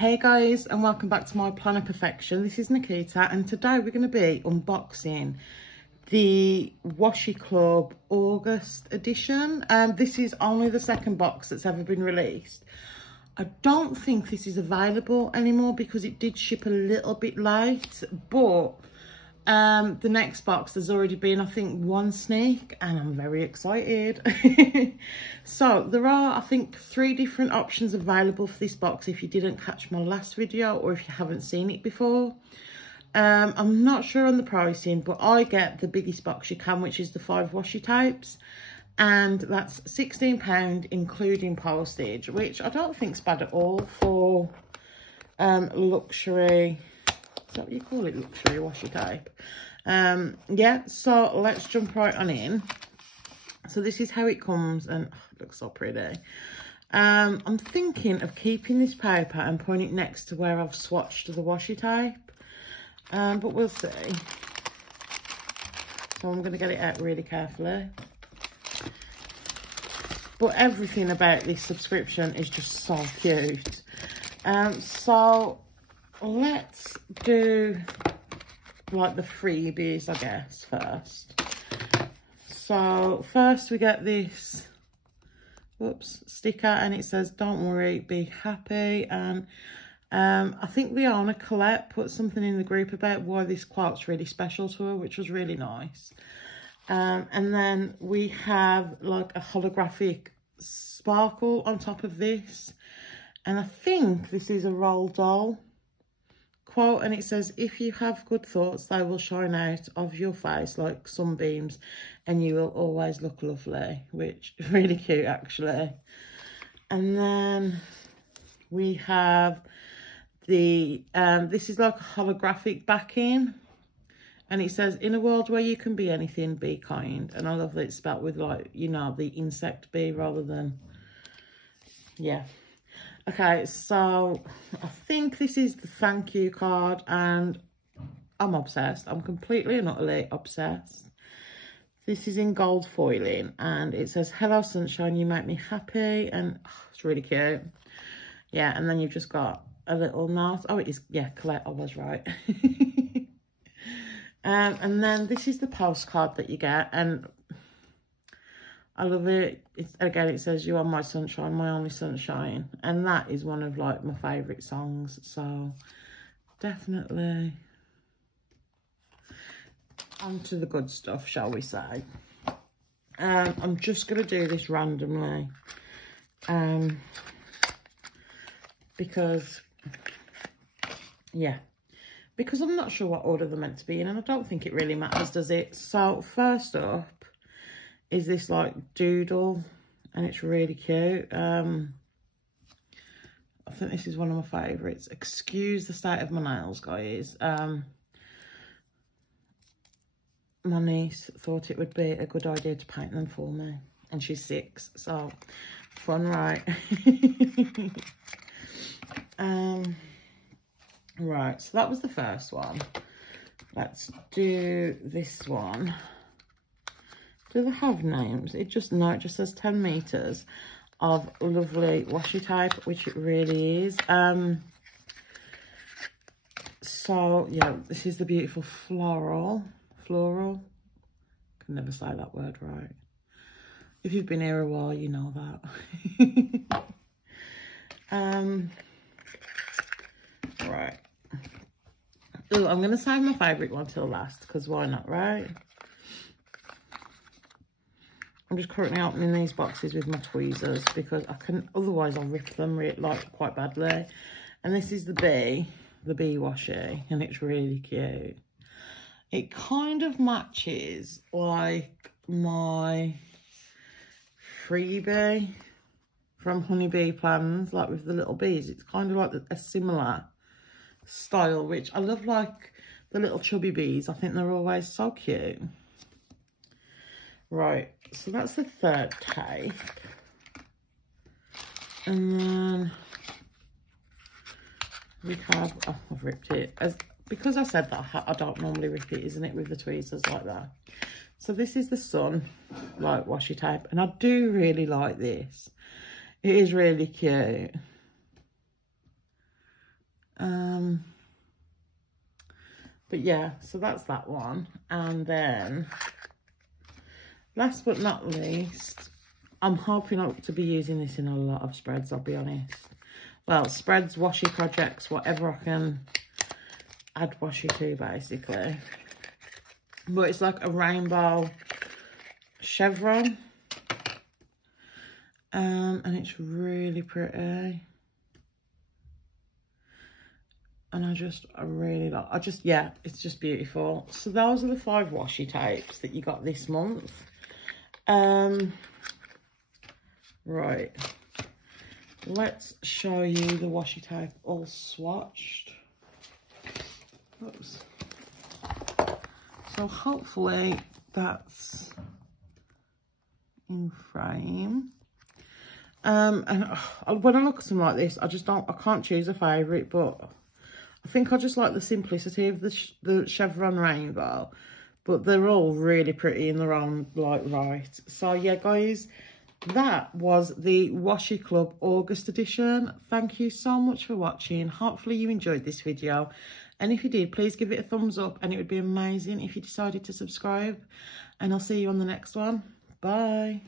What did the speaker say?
Hey guys, and welcome back to my Plan of Perfection. This is Nikita, and today we're going to be unboxing the Washi Club August edition. This is only the second box that's ever been released. I don't think this is available anymore because it did ship a little bit late, but the next box there's already been, I think, one sneak, and I'm very excited. So there are, I think, 3 different options available for this box if you didn't catch my last video or if you haven't seen it before. I'm not sure on the pricing, but I get the biggest box you can, which is the 5 washi tapes, and that's £16 including postage, which I don't think is bad at all for luxury. Is that what you call it? Luxury washi tape. Yeah, so let's jump right on in. So this is how it comes, and it looks so pretty. I'm thinking of keeping this paper and putting it next to where I've swatched the washi tape, but we'll see. So I'm going to get it out really carefully. But everything about this subscription is just so cute. So let's do like the freebies, I guess, first. So first we get this sticker, and it says don't worry, be happy. And I think the owner Colette put something in the group about why this quote's really special to her, which was really nice. And then we have like a holographic sparkle on top of this, and I think this is a Roald Dahl quote, and it says, if you have good thoughts, they will shine out of your face like sunbeams and you will always look lovely, which is really cute actually. And then we have the this is like a holographic backing, and it says, in a world where you can be anything, be kind. And I love that it's spelled with, like, you know, the insect bee rather than, yeah. Okay, so I think this is the thank you card, and I'm obsessed. I'm completely and utterly obsessed. This is in gold foiling, and it says, hello sunshine, you make me happy, and it's really cute. Yeah, and then you've just got a little note. Oh, it is, yeah, Colette, I was right. And then this is the postcard that you get, and I love it. Again, it says, you are my sunshine, my only sunshine. And that is one of, like, my favourite songs. So, definitely on to the good stuff, shall we say. I'm just going to do this randomly. Because, yeah. Because I'm not sure what order they're meant to be in. And I don't think it really matters, does it? So, first up is this like doodle, and it's really cute. I think this is one of my favourites. Excuse the state of my nails, guys. My niece thought it would be a good idea to paint them for me, and she's 6, so fun, right? Right, so that was the first one. Let's do this one. Do they have names? It just says 10 meters of lovely washi tape, which it really is. So yeah, this is the beautiful floral. Can never say that word right. If you've been here a while, you know that. Right. Oh, I'm gonna save my favorite one till last, because why not, right? I'm just currently opening these boxes with my tweezers because I can, otherwise I'll rip them like quite badly. And this is the bee washi, and it's really cute. It kind of matches like my freebie from Honeybee Plans, like with the little bees. It's kind of like a similar style, which I love, like the little chubby bees. I think they're always so cute. Right, so that's the third tape. And then we have, oh, I've ripped it. Because I said that, I don't normally rip it, isn't it, with the tweezers like that. So this is the sun, like, washi tape. And I do really like this. It is really cute. But yeah, so that's that one. And then last but not least, I'm hoping to be using this in a lot of spreads, I'll be honest. Well, spreads, washi projects, whatever I can add washi to, basically. But it's like a rainbow chevron. And it's really pretty. And I really like, yeah, it's just beautiful. So those are the 5 washi tapes that you got this month. Right. Let's show you the washi tape all swatched. Oops. So hopefully that's in frame. And when I look at something like this, I can't choose a favourite, but I think I just like the simplicity of the chevron rainbow, but they're all really pretty in their own like right. So yeah, guys, that was the Washi Club August edition. Thank you so much for watching. Hopefully you enjoyed this video, and if you did, please give it a thumbs up, and it would be amazing if you decided to subscribe, and I'll see you on the next one. Bye.